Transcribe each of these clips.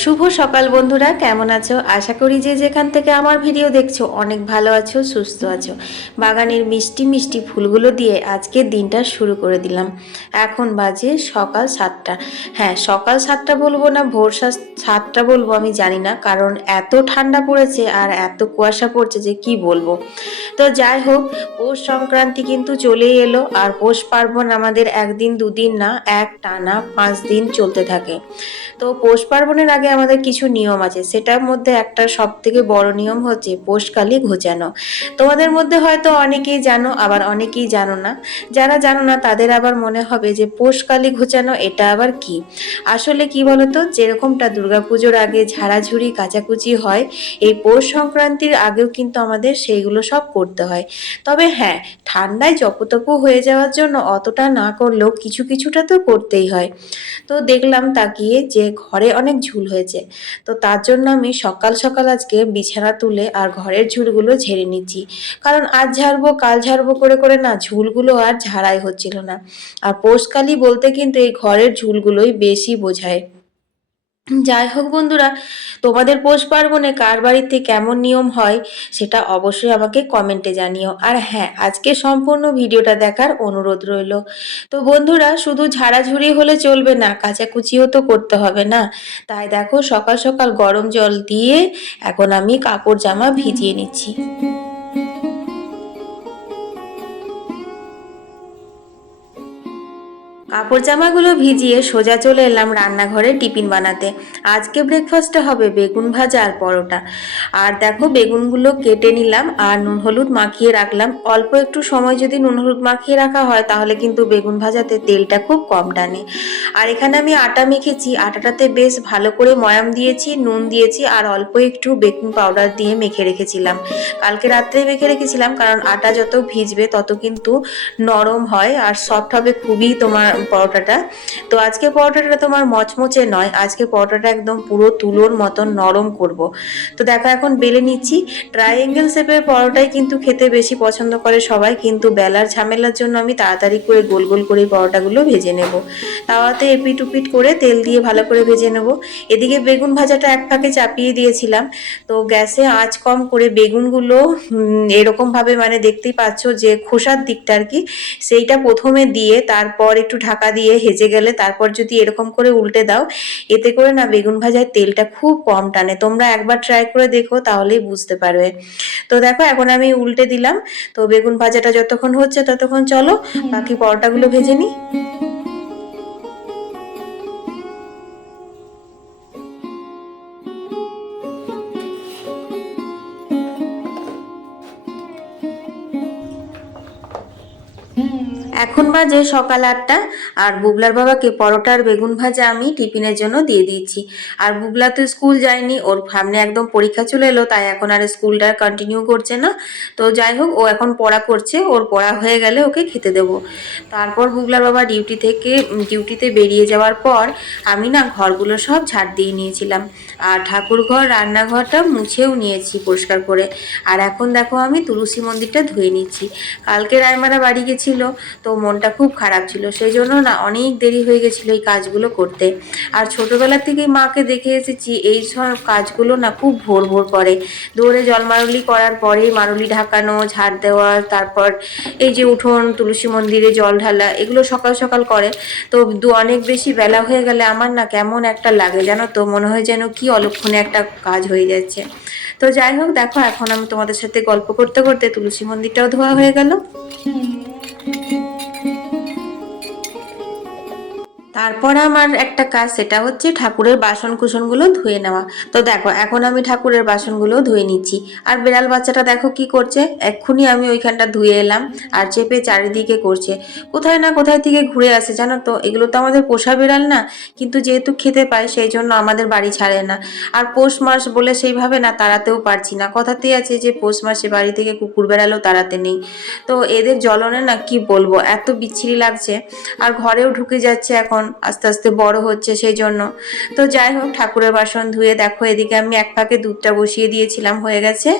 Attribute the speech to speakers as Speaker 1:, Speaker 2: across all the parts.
Speaker 1: শুভ সকাল বন্ধুরা, কেমন আছো? আশা করি যে যেখান থেকে আমার ভিডিও দেখছ, অনেক ভালো আছো, সুস্থ আছো। বাগানের মিষ্টি মিষ্টি ফুলগুলো দিয়ে আজকের দিনটা শুরু করে দিলাম। এখন বাজে সকাল সাতটা। হ্যাঁ সকাল সাতটা বলব না, ভোর সাতটা বলব আমি জানি না, কারণ এত ঠান্ডা পড়েছে আর এত কুয়াশা পড়ছে যে কি বলব। তো যাই হোক, পৌষ সংক্রান্তি কিন্তু চলেই এলো, আর পৌষ পার্বণ আমাদের একদিন দুদিন না, এক টানা পাঁচ দিন চলতে থাকে। তো পৌষ পার্বণের আগে আমাদের কিছু নিয়ম আছে। সেটার মধ্যে একটা সব থেকে বড় নিয়ম হচ্ছে পৌষকালি ঘোচানো। তোমাদের মধ্যে হয়তো অনেকেই জানো, আবার অনেকেই জানো না। যারা জানো না, তাদের আবার মনে হবে যে পৌষকালি ঘোচানো, এটা আবার কি? আসলে কি বলতো, যেরকমটা দুর্গাপুজোর আগে ঝাড়াঝুড়ি, কাচাকুচি হয়, এই পৌষ সংক্রান্তির আগেও কিন্তু আমাদের সেইগুলো সব করতে হয়। তবে হ্যাঁ ঠান্ডায় জপতপু হয়ে যাওয়ার জন্য অতটা না করলেও কিছু কিছুটা তো করতেই হয়। তো দেখলাম তাকিয়ে যে ঘরে অনেক ঝুল হয়েছে। তো তার জন্য আমি সকাল সকাল আজকে বিছানা তুলে আর ঘরের ঝুলগুলো ঝেড়ে নিচ্ছি। কারণ আজ ঝাড়বো, কাল ঝাড়বো করে করে না ঝুলগুলো আর ঝাড়াই হচ্ছিল না। আর পোষকালি বলতে কিন্তু এই ঘরের ঝুলগুলোই বেশি বোঝায়। যাই হোক বন্ধুরা, তোমাদের পৌষ পার্বণে কার বাড়িতে কেমন নিয়ম হয় সেটা অবশ্যই আমাকে কমেন্টে জানিও। আর হ্যাঁ আজকে সম্পূর্ণ ভিডিওটা দেখার অনুরোধ রইল। তো বন্ধুরা, শুধু ঝাড়াঝুড়ি হলে চলবে না, কাচাকুচিও তো করতে হবে না। তাই দেখো, সকাল সকাল গরম জল দিয়ে এখন আমি কাপড় জামা ভিজিয়ে নিচ্ছি। কাপড় জামাগুলো ভিজিয়ে সোজা চলে এলাম রান্নাঘরে টিফিন বানাতে। আজকে ব্রেকফাস্টে হবে বেগুন ভাজা আর পরোটা। আর দেখো বেগুনগুলো কেটে নিলাম আর নুন হলুদ মাখিয়ে রাখলাম। অল্প একটু সময় যদি নুন হলুদ মাখিয়ে রাখা হয় তাহলে কিন্তু বেগুন ভাজাতে তেলটা খুব কম টানে। আর এখানে আমি আটা মেখেছি। আটাটাতে বেশ ভালো করে ময়াম দিয়েছি, নুন দিয়েছি আর অল্প একটু বেকিং পাউডার দিয়ে মেখে রেখেছিলাম। কালকে রাত্রে মেখে রেখেছিলাম কারণ আটা যত ভিজবে তত কিন্তু নরম হয় আর সফট হবে খুবই তোমার পরোটাটা। তো আজকে পরোটাটা তোমার মচমচে নয়, আজকে পরোটাটা একদম পুরো তুলোর মতন নরম করব। তো দেখো এখন বেলে নিচ্ছি। ট্রায়াঙ্গেল শেপের পরোটাই কিন্তু খেতে বেশি পছন্দ করে সবাই, কিন্তু বেলার ঝামেলার জন্য আমি তাড়াতাড়ি করে গোল গোল করে পরোটাগুলো ভেজে নেব। তাওয়াতে এপিট উপিট করে তেল দিয়ে ভালো করে ভেজে নেব। এদিকে বেগুন ভাজাটা এক ফাঁকে চাপিয়ে দিয়েছিলাম। তো গ্যাসে আঁচ কম করে বেগুনগুলো এরকমভাবে মানে দেখতেই পাচ্ছ যে খোসার দিকটা আর কি, সেইটা প্রথমে দিয়ে তারপর একটু ঢাকা দিয়ে হেজে গেলে তারপর যদি এরকম করে উল্টে দাও, এতে করে না বেগুন ভাজায় তেলটা খুব কম টানে। তোমরা একবার ট্রাই করে দেখো, তাহলেই বুঝতে পারবে। তো দেখো, এখন আমি উল্টে দিলাম। তো বেগুন ভাজাটা যতক্ষণ হচ্ছে ততক্ষণ চলো, বাকি পরোটাগুলো ভেজে নিই। বাজে সকাল আটটা, আর বুবলার বাবাকে পরোটা আর বেগুন ভাজা আমি টিফিনের জন্য দিয়ে দিয়েছি। আর বুবলা তো স্কুল যায়নি, ওর সামনে একদম পরীক্ষা চলে এলো, তাই এখন আর স্কুলটা কন্টিনিউ করছে না। তো যাই হোক, ও এখন পড়া করছে, ওর পড়া হয়ে গেলে ওকে খেতে দেবো। তারপর বুবলার বাবা ডিউটি থেকে ডিউটিতে বেরিয়ে যাওয়ার পর আমি না ঘরগুলো সব ঝাড় দিয়ে নিয়েছিলাম। আর ঠাকুর ঘর রান্নাঘরটা মুছেও নিয়েছি পরিষ্কার করে। আর এখন দেখো আমি তুলসী মন্দিরটা ধুয়ে নিচ্ছি। কালকে রায়মারা বাড়ি গেছিল, তো মনটা খুব খারাপ ছিল। সেই জন্য না অনেক দেরি হয়ে গেছিল এই কাজগুলো করতে। আর ছোটোবেলা থেকেই মাকে দেখে এসেছি, এই সব কাজগুলো না খুব ভোর ভোর করে। দৌড়ে জল মারুলি করার পরে মারুলি ঢাকানো, ঝাড় দেওয়া, তারপর এই যে উঠোন, তুলসী মন্দিরে জল ঢালা, এগুলো সকাল সকাল করে। তো অনেক বেশি বেলা হয়ে গেলে আমার না কেমন একটা লাগে জানো তো, মনে হয় যেন কি অলক্ষণে একটা কাজ হয়ে যাচ্ছে। তো যাই হোক, দেখো, এখন আমি তোমাদের সাথে গল্প করতে করতে তুলসী মন্দিরটাও ধোয়া হয়ে গেল। তারপর আমার একটা কাজ, সেটা হচ্ছে ঠাকুরের বাসন কুসনগুলো ধুয়ে নেওয়া। তো দেখো, এখন আমি ঠাকুরের বাসনগুলো ধুয়ে নিচ্ছি। আর বিড়াল বাচ্চাটা দেখো কি করছে? এক্ষুনি আমি ওইখানটা ধুয়ে এলাম আর চেপে চারিদিকে করছে। কোথায় না কোথায় থেকে ঘুরে আসে জানো তো? এগুলো তো আমাদের পোষা বিড়াল না, কিন্তু যেহেতু খেতে পায়, সেই জন্য আমাদের বাড়ি ছাড়ে না। আর পৌষ মাস বলে সেইভাবে না তাড়াতেও পারছি না। কথাতেই আছে যে পৌষ মাসে বাড়ি থেকে কুকুর বেড়ালেও তাড়াতে নেই। তো এদের জ্বলনে না কি বলব? এত বিচ্ছিরি লাগছে। আর ঘরেও ঢুকে যাচ্ছে এখন। আস্তে আস্তে বড় হচ্ছে সেই জন্য। তো যাই হোক, ঠাকুরের বাসন ধুয়ে দেখো, এদিকে আমি এক পাকে দুধটা বসিয়ে দিয়েছিলাম, হয়ে গেছে।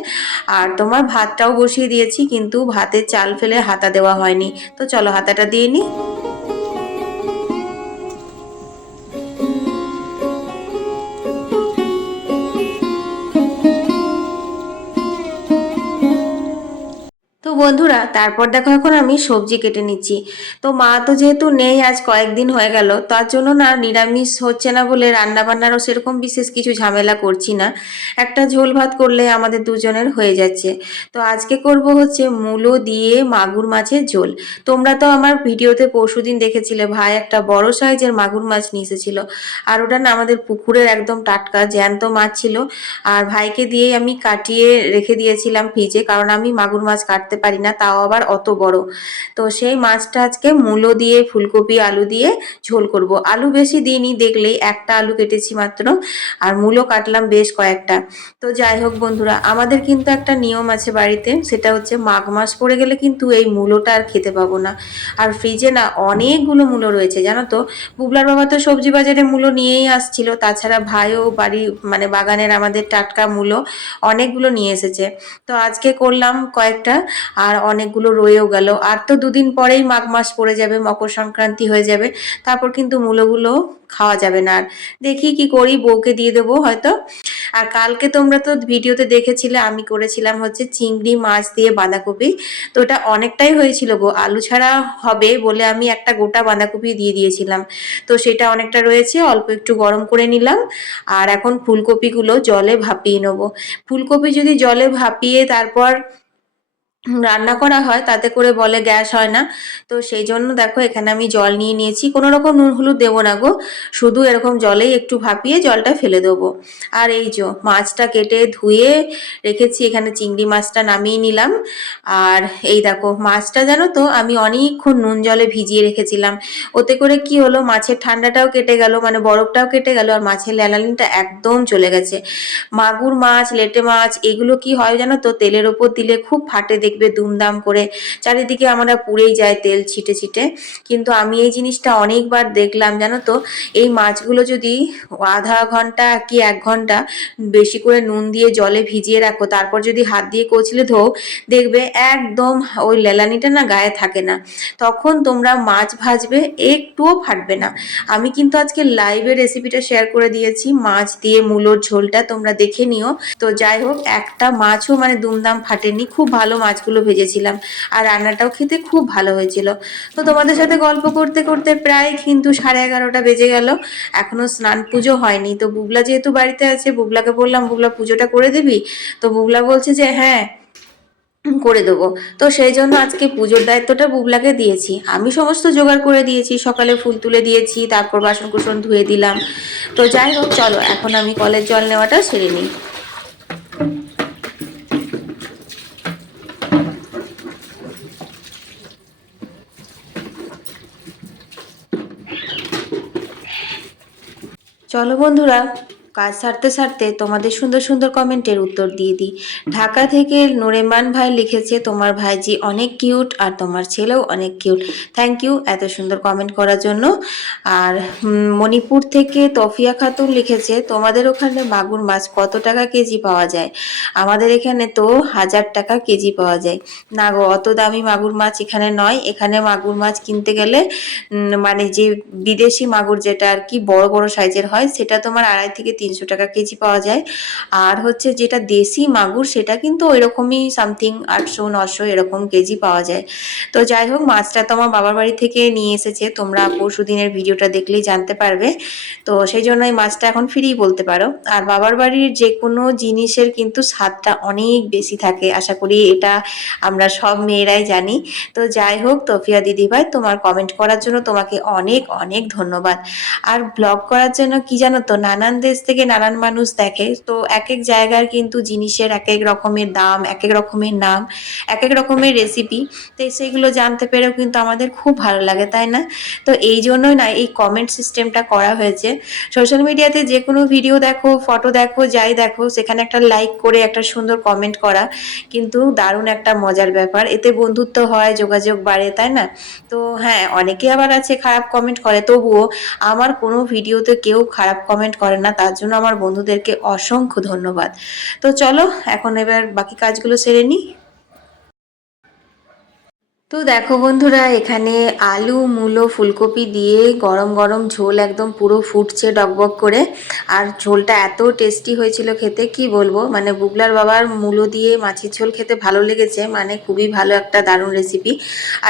Speaker 1: আর তোমার ভাতটাও বসিয়ে দিয়েছি, কিন্তু ভাতের চাল ফেলে হাতা দেওয়া হয়নি। তো চলো, হাতাটা দিয়ে নিই বন্ধুরা, তারপর দেখো এখন আমি সবজি কেটে নিচ্ছি। তো মা তো যেহেতু নেই, আজ কয়েকদিন হয়ে গেল, তার জন্য না নিরামিষ হচ্ছে না বলে রান্না বান্নারও সেরকম বিশেষ কিছু ঝামেলা করছি না। একটা ঝোল ভাত করলে আমাদের দুজনের হয়ে যাচ্ছে। তো আজকে করব হচ্ছে মূলো দিয়ে মাগুর মাছের ঝোল। তোমরা তো আমার ভিডিওতে পরশুদিন দেখেছিলে, ভাই একটা বড় সাইজের মাগুর মাছ নিয়ে এসেছিল। আর ওটা না আমাদের পুকুরের একদম টাটকা, জ্যান্ত মাছ ছিল। আর ভাইকে দিয়েই আমি কাটিয়ে রেখে দিয়েছিলাম ফ্রিজে, কারণ আমি মাগুর মাছ কাটতে পারি না, তাও আবার অত বড়। তো সেই মাছটা আজকে মূলো দিয়ে, ফুলকপি, আলু দিয়ে ঝোল করব। আলু বেশি দিইনি, দেখলেই একটা আলু কেটেছি মাত্র আর মূলো কাটলাম বেশ কয়েকটা। তো যাই হোক বন্ধুরা, আমাদের কিন্তু একটা নিয়ম আছে বাড়িতে, সেটা হচ্ছে মাঘ মাস পড়ে গেলে কিন্তু এই মূলোটা আর খেতে পাবো না। আর ফ্রিজে না অনেকগুলো মূলো রয়েছে, জানো তো? বুবলার বাবা তো সবজি বাজারে মূলো নিয়েই আসছিল, তাছাড়া ভাইও বাড়ি মানে বাগানের আমাদের টাটকা মূলো অনেকগুলো নিয়ে এসেছে। তো আজকে করলাম কয়েকটা আর অনেকগুলো রয়েও গেল। আর তো দুদিন পরেই মাঘ মাস পড়ে যাবে, মকর সংক্রান্তি হয়ে যাবে। তারপর কিন্তু মূলগুলো খাওয়া যাবে না। আর দেখি কি করি, বউকে দিয়ে দেবো হয়তো। আর কালকে তোমরা তো ভিডিওতে দেখেছিলে, আমি করেছিলাম হচ্ছে চিংড়ি মাছ দিয়ে বাঁধাকপি। তো ওটা অনেকটাই হয়েছিল গো। আলু ছাড়া হবে বলে আমি একটা গোটা বাঁধাকপি দিয়ে দিয়েছিলাম। তো সেটা অনেকটা রয়েছে, অল্প একটু গরম করে নিলাম। আর এখন ফুলকপিগুলো জলে ভাপিয়ে নেব। ফুলকপি যদি জলে ভাপিয়ে তারপর রান্না করা হয়, তাতে করে বলে গ্যাস হয় না। তো সেই জন্য দেখো, এখানে আমি জল নিয়ে নিয়েছি। কোনো রকম নুন হলুদ দেবো না গো। শুধু এরকম জলেই একটু ভাপিয়ে জলটা ফেলে দেবো। আর এই যে মাছটা কেটে ধুয়ে রেখেছি, এখানে চিংড়ি মাছটা নামিয়ে নিলাম। আর এই দেখো, মাছটা জানো তো, আমি অনেকক্ষণ নুন জলে ভিজিয়ে রেখেছিলাম। ওতে করে কি হলো, মাছের ঠান্ডাটাও কেটে গেল মানে বরফটাও কেটে গেল, আর মাছের ল্যালানিনটা একদম চলে গেছে। মাগুর মাছ, লেটে মাছ, এগুলো কি হয় জানো তো, তেলের ওপর দিলে খুব ফাটে দেখবে দুমদাম করে। চারিদিকে আমরা পুড়েই যায় তেল ছিটে ছিটে। কিন্তু আমি এই জিনিসটা অনেকবার দেখলাম, জানো তো? এই মাছগুলো যদি আধা ঘণ্টা কি এক ঘণ্টা বেশি করে নুন দিয়ে জলে ভিজিয়ে রাখো, তারপর যদি হাত দিয়ে কচলে ধো দেখবে একদম ওই লেলানিটা না গায়ে থাকে না। তখন তোমরা মাছ ভাজবে, একটুও ফাটবে না। আমি কিন্তু আজকে লাইভে রেসিপিটা শেয়ার করে দিয়েছি, মাছ দিয়ে মূলোর ঝোলটা তোমরা দেখে নিও। তো যাই হোক, একটা মাছও মানে দুমদাম ফাটেনি, খুব ভালো মাছগুলো ভেজেছিলাম আর রান্নাটাও খেতে খুব ভালো হয়েছিল। তো তোমাদের সাথে গল্প করতে করতে প্রায় কিন্তু সাড়ে এগারোটা বেজে গেল। এখনও স্নান পুজো হয়নি। তো বুবলা যেহেতু বাড়িতে আছে, বুবলাকে বললাম, বুবলা, পুজোটা করে দিবি? তো বুবলা বলছে যে হ্যাঁ করে দেবো। তো সেই জন্য আজকে পুজোর দায়িত্বটা বুবলাকে দিয়েছি। আমি সমস্ত জোগাড় করে দিয়েছি। সকালে ফুল তুলে দিয়েছি, তারপর বাসন কুসন ধুয়ে দিলাম। তো যাই হোক, চলো, এখন আমি কলের জল নেওয়াটা সেরে নিই। চলো বন্ধুরা কাজ সারতে সারতে তোমাদের সুন্দর সুন্দর কমেন্টের উত্তর দিয়ে দিই। ঢাকা থেকে নুরেমান ভাই লিখেছে, তোমার ভাইজি অনেক কিউট আর তোমার ছেলেও অনেক কিউট। থ্যাংক ইউ এত সুন্দর কমেন্ট করার জন্য। আর মণিপুর থেকে তফিয়া খাতুন লিখেছে, তোমাদের ওখানে মাগুর মাছ কত টাকা কেজি পাওয়া যায়? আমাদের এখানে তো হাজার টাকা কেজি পাওয়া যায়। না গো, অত দামি মাগুর মাছ এখানে নয়। এখানে মাগুর মাছ কিনতে গেলে মানে যে বিদেশি মাগুর যেটা আর কি বড় বড় সাইজের হয়, সেটা তোমার আড়াই থেকে তিনশো টাকা কেজি পাওয়া যায়। আর হচ্ছে যেটা দেশি মাগুর, সেটা কিন্তু ওই রকমই সামথিং আটশো, নশো এরকম কেজি পাওয়া যায়। তো যাই হোক, মাছটা তো আমার বাবার বাড়ি থেকে নিয়ে এসেছে। তোমরা পরশু দিনের ভিডিওটা দেখলেই জানতে পারবে। তো সেই জন্য এই মাছটা এখন ফ্রি বলতে পারো। আর বাবার বাড়ির যে কোনো জিনিসের কিন্তু স্বাদটা অনেক বেশি থাকে। আশা করি এটা আমরা সব মেয়েরাই জানি। তো যাই হোক, তফিয়া দিদিভাই তোমার কমেন্ট করার জন্য তোমাকে অনেক অনেক ধন্যবাদ। আর ব্লগ করার জন্য কি জানো তো, নানান দেশ থেকে নানান মানুষ দেখে। তো এক এক জায়গার কিন্তু জিনিসের এক এক রকমের দাম এক এক রকমের নাম এক এক রকমের রেসিপি তো সেগুলো জানতে পেরেও কিন্তু আমাদের খুব ভালো লাগে, তাই না? তো এই জন্যই না এই কমেন্ট সিস্টেমটা করা হয়েছে। সোশ্যাল মিডিয়াতে যে কোনো ভিডিও দেখো ফটো দেখো, যাই দেখো, সেখানে একটা লাইক করে একটা সুন্দর কমেন্ট করা কিন্তু দারুণ একটা মজার ব্যাপার। এতে বন্ধুত্ব হয়, যোগাযোগ বাড়ে, তাই না? তো হ্যাঁ অনেকে আবার আছে খারাপ কমেন্ট করে, তবুও আমার কোনো ভিডিওতে কেউ খারাপ কমেন্ট করে না, তার জন্য আমার বন্ধুদেরকে অসংখ্য ধন্যবাদ। তো চলো এখন এবার বাকি কাজগুলো সেরে নিই। তো দেখো বন্ধুরা, এখানে আলু, মূলো, ফুলকপি দিয়ে গরম গরম ঝোল একদম পুরো ফুটছে ডকবক করে। আর ঝোলটা এত টেস্টি হয়েছিল খেতে, কি বলব? মানে বুগলার বাবার মূলো দিয়ে মাছের ঝোল খেতে ভালো লেগেছে মানে খুবই ভালো একটা দারুণ রেসিপি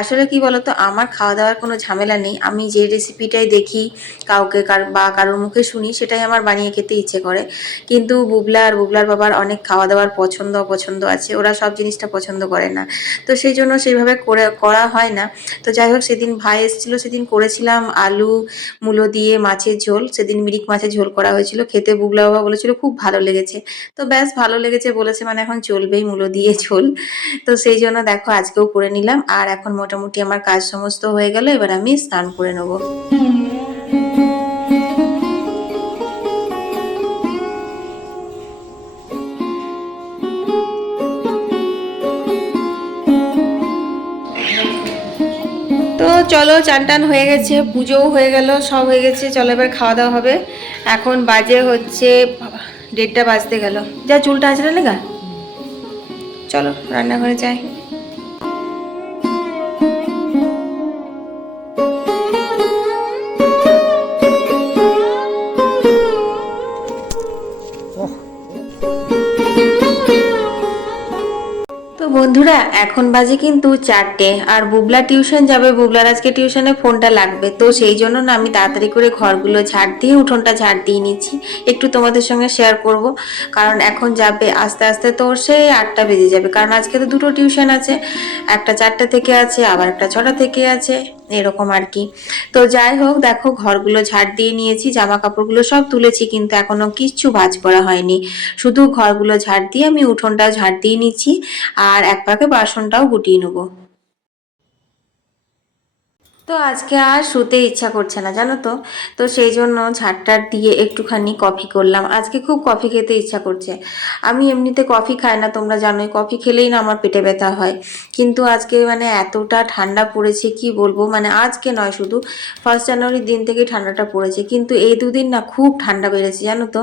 Speaker 1: আসলে কি বলতো, আমার খাওয়া দাওয়ার কোনো ঝামেলা নেই। আমি যে রেসিপিটাই দেখি, কাউকে কার, বা কারোর মুখে শুনি, সেটাই আমার বানিয়ে খেতে ইচ্ছে করে। কিন্তু বুবলা আর বাবার অনেক খাওয়া দাওয়ার পছন্দ অপছন্দ আছে, ওরা সব জিনিসটা পছন্দ করে না। তো সেই জন্য সেইভাবে করে করা হয় না। তো যাই হোক, সেদিন ভাই এসেছিল, সেদিন করেছিলাম আলু, মূলো দিয়ে মাছের ঝোল। সেদিন মিরিক মাছের ঝোল করা হয়েছিল। খেতে বুগলা বাবা বলেছিল, খুব ভালো লেগেছে। তো ব্যাস, ভালো লেগেছে বলেছে মানে এখন চলবেই মূলো দিয়ে ঝোল। তো সেই জন্য দেখো, আজকেও করে নিলাম। আর এখন মোটামুটি আমার কাজ সমস্ত হয়ে গেল। এবার আমি স্নান করে নেব। চলো, চান টান হয়ে গেছে, পুজোও হয়ে গেল, সব হয়ে গেছে, চলো এবার খাওয়া দাওয়া হবে। এখন বাজে হচ্ছে দেড়টা বাজতে গেল। যা, চুলটা আছে না গা চলো, রান্নাঘরে যাই। বন্ধুরা, এখন বাজে কিন্তু চারটে আর বুবলা টিউশন যাবে। বুবলার আজকে টিউশনে ফোনটা লাগবে। তো সেই জন্য না আমি তাড়াতাড়ি করে ঘরগুলো ঝাড় দিয়ে, উঠোনটা ঝাড় দিয়ে নিচ্ছি। একটু তোমাদের সঙ্গে শেয়ার করব। কারণ এখন যাবে আস্তে আস্তে তো সেই আটটা বেজে যাবে। কারণ আজকে তো দুটো টিউশন আছে। একটা চারটে থেকে আছে, আবার একটা ছটা থেকে আছে। এরকম আর কি তো যাই হোক, দেখো ঘরগুলো ঝাড় দিয়ে নিয়েছি জামা কাপড়গুলো সব তুলেছি, কিন্তু এখনও কিচ্ছু ভাঁজ করা হয়নি। শুধু ঘরগুলো ঝাড় দিয়ে আমি উঠোনটাও ঝাড় দিয়ে নিচ্ছি, আর এক পাকে বাসনটাও গুটিয়ে নেব। তো আজকে আর শুতে ইচ্ছা করছে না, জানো তো? তো সেই জন্য ঝাড়টার দিয়ে একটুখানি কফি করলাম। আজকে খুব কফি খেতে ইচ্ছা করছে। আমি এমনিতে কফি খাই না, তোমরা জানোই, কফি খেলেই না আমার পেটে ব্যথা হয়। কিন্তু আজকে মানে এতটা ঠান্ডা পড়েছে, কি বলব? মানে আজকে নয় শুধু ফার্স্ট জানুয়ারির দিন থেকেই ঠান্ডাটা পড়েছে। কিন্তু এই দুদিন না খুব ঠান্ডা বেড়েছে, জানো তো?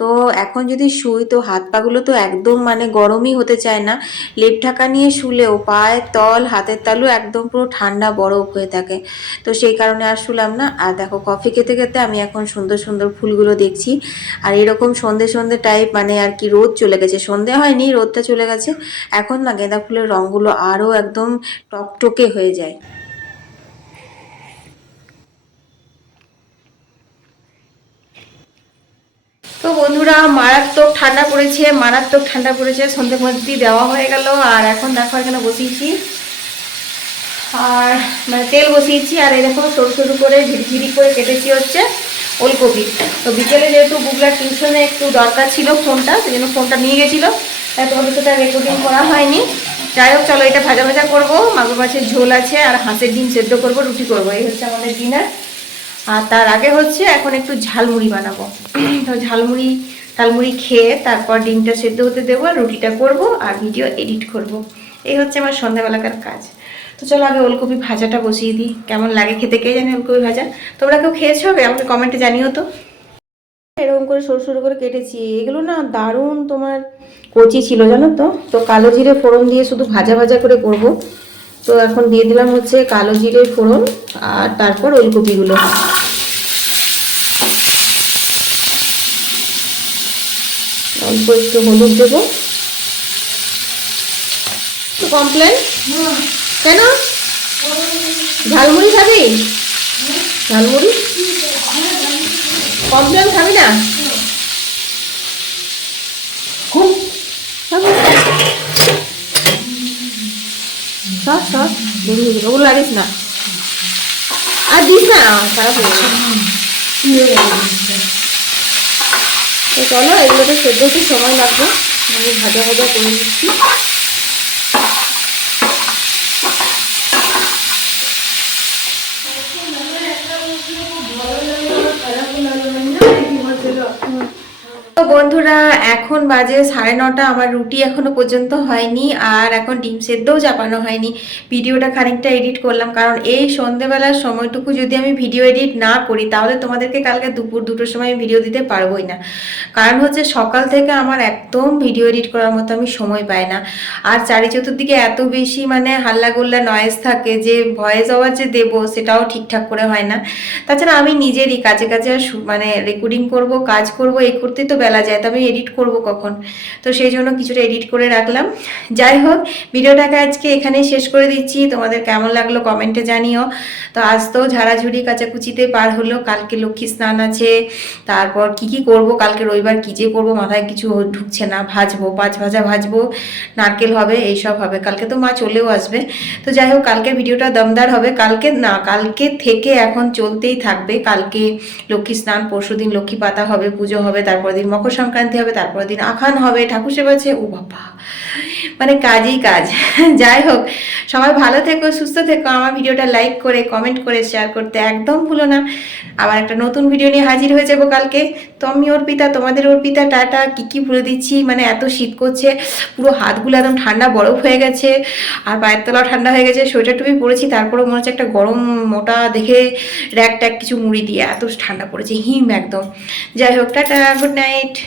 Speaker 1: তো এখন যদি শুই, তো হাত পাগুলো তো একদম মানে গরমই হতে চায় না। লেপ ঢাকা নিয়ে শুলেও পায়ের তল, হাতের তালু একদম পুরো ঠান্ডা, বরফ হয়ে থাকে। তো সেই কারণে আর শুলাম না। আর দেখো কফি খেতে খেতে আমি এখন সুন্দর সুন্দর ফুলগুলো দেখছি। আর এরকম সন্ধে সন্ধে টাইপ মানে আর কি রোদ চলে গেছে। সন্ধে হয়নি, রোদটা চলে গেছে। এখন না গেঁদা ফুলের রঙগুলো আরও একদম টকটকে হয়ে যায়। তো বন্ধুরা, মারাত্মক ঠান্ডা পড়েছে, মারাত্মক ঠান্ডা পড়েছে। সন্ধ্যে মধ্যে দেওয়া হয়ে গেল। আর এখন দেখো, এখানে বসিয়েছি। আর মানে তেল বসিয়েছি, আর এরকম সরু সরু করে ঝিরিঝিরি করে কেটেছি হচ্ছে ওলকপি। তো বিকেলে যেহেতু বুবলার টিউশনে একটু দরকার ছিল ফোনটা সেই জন্য ফোনটা নিয়ে গেছিল। তাই তোমাদের সাথে রেকর্ডিং করা হয়নি। যাই হোক, চলো এটা ভাজা ভাজা করব। মাগুর মাছের ঝোল আছে, আর হাঁসের ডিম সেদ্ধ করব, রুটি করব। এই হচ্ছে আমাদের ডিনার আর তার আগে হচ্ছে এখন একটু ঝালমুড়ি বানাবো। তো ঝালমুড়ি ঝালমুড়ি খেয়ে তারপর ডিমটা সেদ্ধ হতে দেবো, আর রুটিটা করব, আর ভিডিও এডিট করব। এই হচ্ছে আমার সন্ধ্যাবেলাকার কাজ। তো চলো আগে ওলকপি ভাজাটা বসিয়ে দিই। কেমন লাগে খেতে কে জানে ওলকপি ভাজা? তোমরা কেউ খেয়েছো? হবে আমাকে কমেন্টে জানিও তো। এরকম করে সরু সরু করে কেটেছি। এগুলো না দারুণ তোমার কচি ছিল জানো তো? তো কালো জিরে ফোড়ন দিয়ে শুধু ভাজা ভাজা করে করব। তো এখন দিয়ে দিলাম হচ্ছে কালো জিরে ফোড়ন আর তারপর ওলকপিগুলো। অল্প একটু হলুদ দেবো। কমপ্লেন কেন? ঝালমুড়ি খাবি? ঝালমুড়ি? কমপ্লেন খাবি না? লাগিস না। আর দিস না। খারাপ চলো, এগুলোতে সময় লাগবে। আমি ভাজা ভাজা করে নিচ্ছি। তো বন্ধুরা, এখন বাজে সাড়ে নটা, আমার রুটি এখনও পর্যন্ত হয়নি আর এখন ডিম সেদ্ধও চাপানো হয়নি। ভিডিওটা খানিকটা এডিট করলাম, কারণ এই সন্ধেবেলার সময়টুকু যদি আমি ভিডিও এডিট না করি, তাহলে তোমাদেরকে কালকে দুপুর দুটোর সময় আমি ভিডিও দিতে পারবোই না। কারণ হচ্ছে সকাল থেকে আমার একদম ভিডিও এডিট করার মতো আমি সময় পাই না। আর চারি চতুর্দিকে এত বেশি মানে হাল্লা গোল্লা নয়েজ থাকে যে ভয়েস ওভার যে দেবো, সেটাও ঠিকঠাক করে হয় না। তাছাড়া আমি নিজেরই আর শু- মানে রেকর্ডিং করব, কাজ করব, এই করতে তো বেলা যায় তো আমি এডিট করব কখন? তো সেই জন্য কিছুটা এডিট করে রাখলাম। যাই হোক, ভিডিওটাকে আজকে এখানেই শেষ করে দিচ্ছি। তোমাদের কেমন লাগল কমেন্টে জানিও। তো আজ তো ঝাড়াঝুড়ি কাচাকুচিতে পার হলো। কালকে লক্ষ্মী স্নান আছে। তারপর কি কি করব? কালকে রবিবার কী যে করব? মাথায় কিছু ঢুকছে না। ভাজবো, পাঁচ ভাজা ভাজবো। নারকেল হবে এইসব হবে। কালকে তো মা চলেও আসবে। তো যাই হোক, কালকে ভিডিওটা দমদার হবে। কালকে না, কালকে থেকে এখন চলতেই থাকবে। কালকে লক্ষ্মী স্নান পরশু দিন লক্ষ্মী পাতা হবে, পুজো হবে তারপর দিন মকর সংক্রান্তি হবে তারপর দিন আখান হবে, ঠাকুর সেবা আছে ও বাবা। মানে কাজই কাজ। যাই হোক, সবাই ভালো থেকো, সুস্থ থেকো, আমার ভিডিওটা লাইক করে কমেন্ট করে শেয়ার করতে একদম ভুলো না। আবার একটা নতুন ভিডিও নিয়ে হাজির হয়ে যাব কালকে। তো আমি অর্পিতা তোমাদের অর্পিতা টাটা, কি কি ভুলে দিচ্ছি মানে এত শীত করছে, পুরো হাতগুলো একদম ঠান্ডা, বরফ হয়ে গেছে, আর পায়ের তলাও ঠান্ডা হয়ে গেছে, সোয়েটার টুপি পরেছি, তারপরেও মনে হচ্ছে একটা গরম মোটা দেখে র্যাক ট্যাক কিছু মুড়ি দিয়ে এত ঠান্ডা পড়েছে, হিম একদম। যাই হোক, টাটা গুড নাইট night.